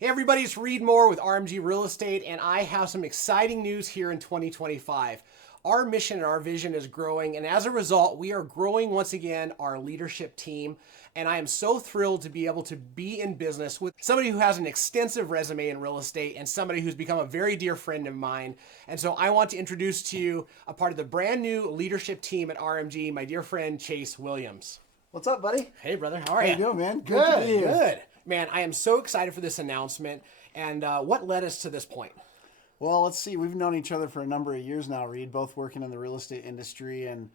Hey everybody, it's Reed Moore with RMG Real Estate, and I have some exciting news here in 2025. Our mission and our vision is growing, and as a result, we are growing once again our leadership team. And I am so thrilled to be able to be in business with somebody who has an extensive resume in real estate and somebody who's become a very dear friend of mine. And so I want to introduce to you a part of the brand new leadership team at RMG, my dear friend Chase Williams. What's up, buddy? Hey brother, how are How you? you doing, man? Good, to be here. good. Man, I am so excited for this announcement. And what led us to this point? Well, let's see. We've known each other for a number of years now, Reed, both working in the real estate industry and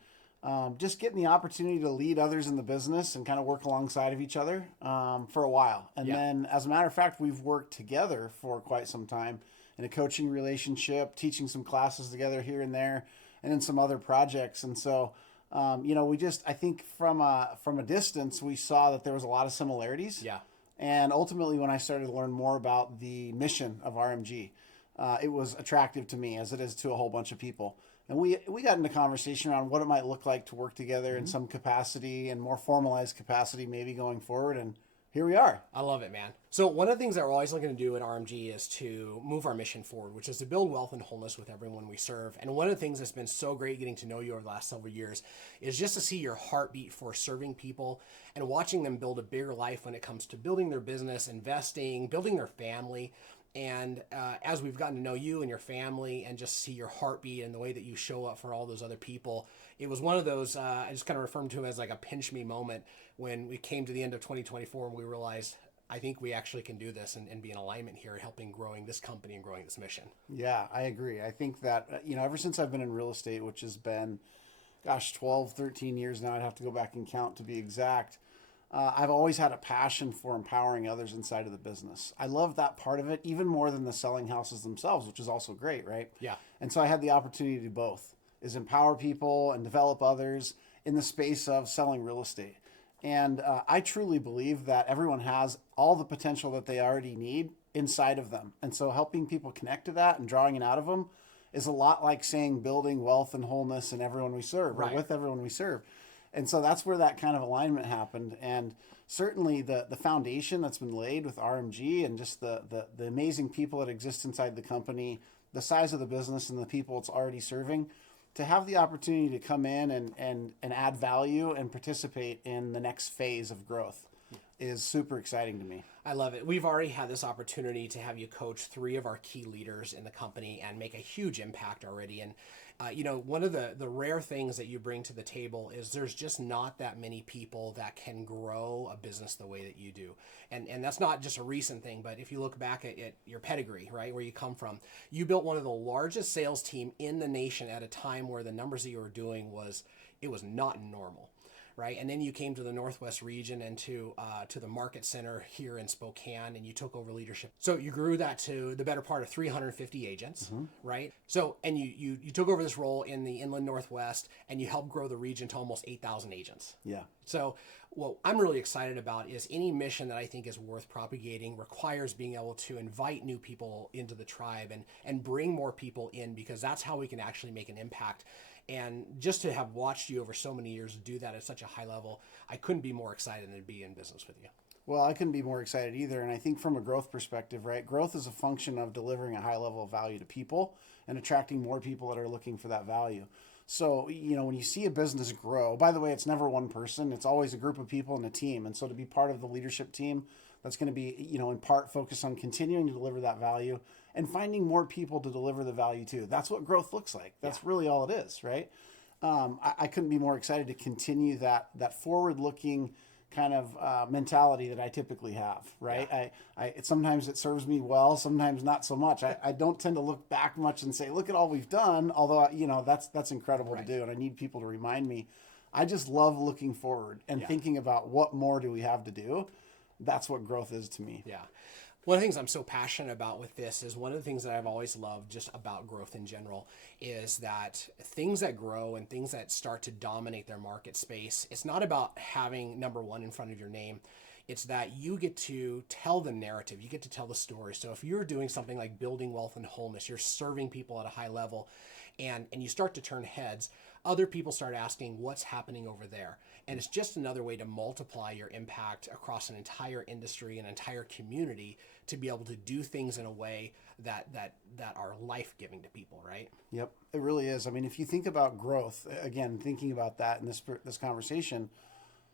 just getting the opportunity to lead others in the business and kind of work alongside of each other for a while. And then, as a matter of fact, we've worked together for quite some time in a coaching relationship, teaching some classes together here and there, and in some other projects. And so, I think from a distance, we saw that there was a lot of similarities. Yeah. And ultimately, when I started to learn more about the mission of RMG, it was attractive to me, as it is to a whole bunch of people. And we got into conversation around what it might look like to work together in some capacity and more formalized capacity maybe going forward. And here we are. I love it, man. So one of the things that we're always looking to do at RMG is to move our mission forward, which is to build wealth and wholeness with everyone we serve. And one of the things that's been so great getting to know you over the last several years is just to see your heartbeat for serving people and watching them build a bigger life when it comes to building their business, investing, building their family. And as we've gotten to know you and your family and just see your heartbeat and the way that you show up for all those other people, it was one of those, I just kind of refer to it as like a pinch me moment when we came to the end of 2024 and we realized, I think we actually can do this and be in alignment here, helping growing this company and growing this mission. Yeah, I agree. I think that, ever since I've been in real estate, which has been, 12, 13 years now, I'd have to go back and count to be exact. I've always had a passion for empowering others inside of the business. I love that part of it even more than the selling houses themselves, which is also great, right? Yeah. And so I had the opportunity to do both, is empower people and develop others in the space of selling real estate. And I truly believe that everyone has all the potential that they already need inside of them. And so helping people connect to that and drawing it out of them is a lot like saying building wealth and wholeness in everyone we serve, Right. or with everyone we serve. And so that's where that kind of alignment happened. And certainly the foundation that's been laid with RMG and just the amazing people that exist inside the company, the size of the business and the people it's already serving, to have the opportunity to come in and add value and participate in the next phase of growth is super exciting to me. I love it. We've already had this opportunity to have you coach 3 of our key leaders in the company and make a huge impact already. And one of the rare things that you bring to the table is there's just not that many people that can grow a business the way that you do. And that's not just a recent thing, but if you look back at your pedigree, right, where you come from, you built one of the largest sales team in the nation at a time where the numbers that you were doing was not normal. Right, and then you came to the Northwest region and to the market center here in Spokane, and you took over leadership. So you grew that to the better part of 350 agents, right? So and you took over this role in the Inland Northwest, and you helped grow the region to almost 8,000 agents. Yeah. So what I'm really excited about is any mission that I think is worth propagating requires being able to invite new people into the tribe and bring more people in, because that's how we can actually make an impact. And just to have watched you over so many years do that at such a high level, I couldn't be more excited than to be in business with you. Well, I couldn't be more excited either. And I think from a growth perspective, right, growth is a function of delivering a high level of value to people and attracting more people that are looking for that value. So, when you see a business grow, by the way, it's never one person. It's always a group of people and a team. And so to be part of the leadership team, that's going to be, in part focused on continuing to deliver that value and finding more people to deliver the value to. That's what growth looks like. That's really all it is, right? I couldn't be more excited to continue that forward-looking kind of mentality that I typically have, right? Yeah. Sometimes it serves me well, sometimes not so much. I don't tend to look back much and say, look at all we've done, although, that's incredible to do, and I need people to remind me. I just love looking forward and thinking about what more do we have to do. That's what growth is to me. Yeah. One of the things I'm so passionate about with this is one of the things that I've always loved just about growth in general is that things that grow and things that start to dominate their market space, it's not about having number one in front of your name. It's that you get to tell the narrative, you get to tell the story. So if you're doing something like building wealth and wholeness, you're serving people at a high level, and you start to turn heads, other people start asking what's happening over there. And it's just another way to multiply your impact across an entire industry, an entire community, to be able to do things in a way that are life-giving to people, right? Yep, it really is. I mean, if you think about growth, again, thinking about that in this conversation,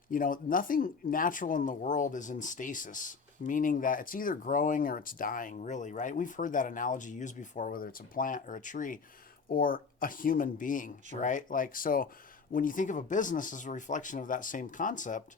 nothing natural in the world is in stasis, meaning that it's either growing or it's dying, really, right? We've heard that analogy used before, whether it's a plant or a tree or a human being, right? Like, so when you think of a business as a reflection of that same concept,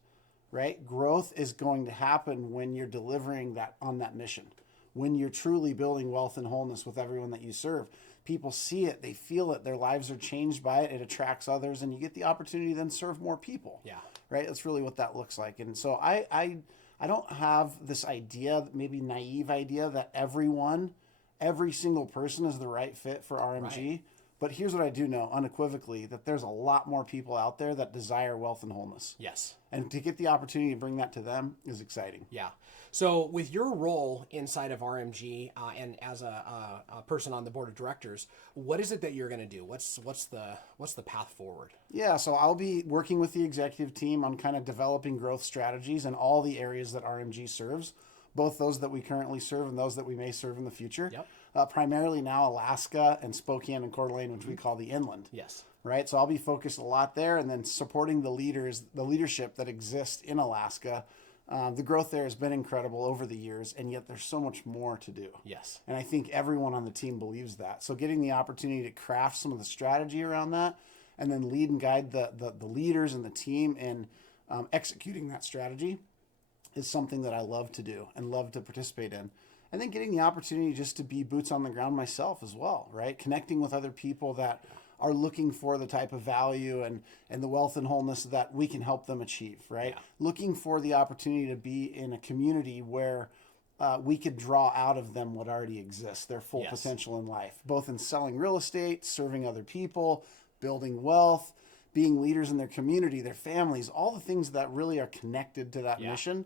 right? Growth is going to happen when you're delivering that on that mission, when you're truly building wealth and wholeness with everyone that you serve. People see it, they feel it, their lives are changed by it, it attracts others, and you get the opportunity to then serve more people. Yeah. Right? That's really what that looks like. And so I don't have this idea, maybe naive idea, that every single person is the right fit for RMG. Right. But here's what I do know unequivocally, that there's a lot more people out there that desire wealth and wholeness. Yes. And to get the opportunity to bring that to them is exciting. Yeah. So with your role inside of RMG and as a person on the board of directors, what is it that you're going to do? What's the path forward? Yeah, so I'll be working with the executive team on kind of developing growth strategies in all the areas that RMG serves, both those that we currently serve and those that we may serve in the future. Yep. Primarily now Alaska and Spokane and Coeur, which we call the inland. Yes. Right. So I'll be focused a lot there, and then supporting the leadership that exists in Alaska. The growth there has been incredible over the years, and yet there's so much more to do. Yes. And I think everyone on the team believes that. So getting the opportunity to craft some of the strategy around that, and then lead and guide the leaders and the team in executing that strategy is something that I love to do and love to participate in. And then getting the opportunity just to be boots on the ground myself as well, right? Connecting with other people that are looking for the type of value and the wealth and wholeness that we can help them achieve, right? Yeah. Looking for the opportunity to be in a community where we could draw out of them what already exists, their full potential in life, both in selling real estate, serving other people, building wealth, being leaders in their community, their families, all the things that really are connected to that mission.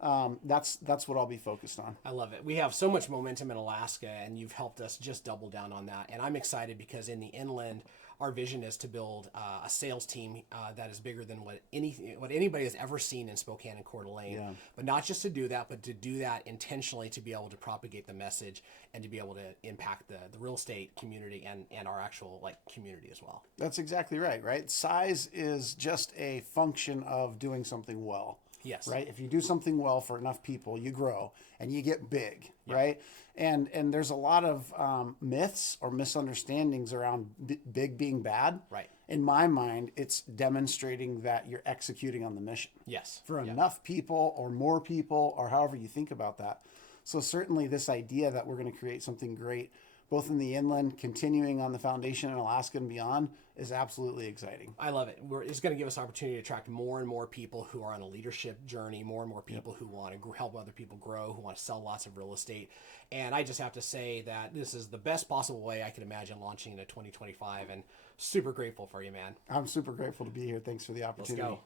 That's what I'll be focused on. I love it. We have so much momentum in Alaska, and you've helped us just double down on that. And I'm excited because in the inland, our vision is to build a sales team that is bigger than what anybody has ever seen in Spokane and Coeur. Yeah. But not just to do that, but to do that intentionally, to be able to propagate the message and to be able to impact the real estate community and our actual community as well. That's exactly right, right? Size is just a function of doing something well. Yes. Right. If you do something well for enough people, you grow and you get big. Yep. Right. And there's a lot of myths or misunderstandings around big being bad. Right. In my mind, it's demonstrating that you're executing on the mission. Yes. For enough people or more people or however you think about that. So certainly this idea that we're going to create something great, both in the inland, continuing on the foundation in Alaska and beyond, is absolutely exciting. I love it. It's going to give us opportunity to attract more and more people who are on a leadership journey, more and more people who want to help other people grow, who want to sell lots of real estate. And I just have to say that this is the best possible way I can imagine launching into 2025, and super grateful for you, man. I'm super grateful to be here. Thanks for the opportunity. Let's go.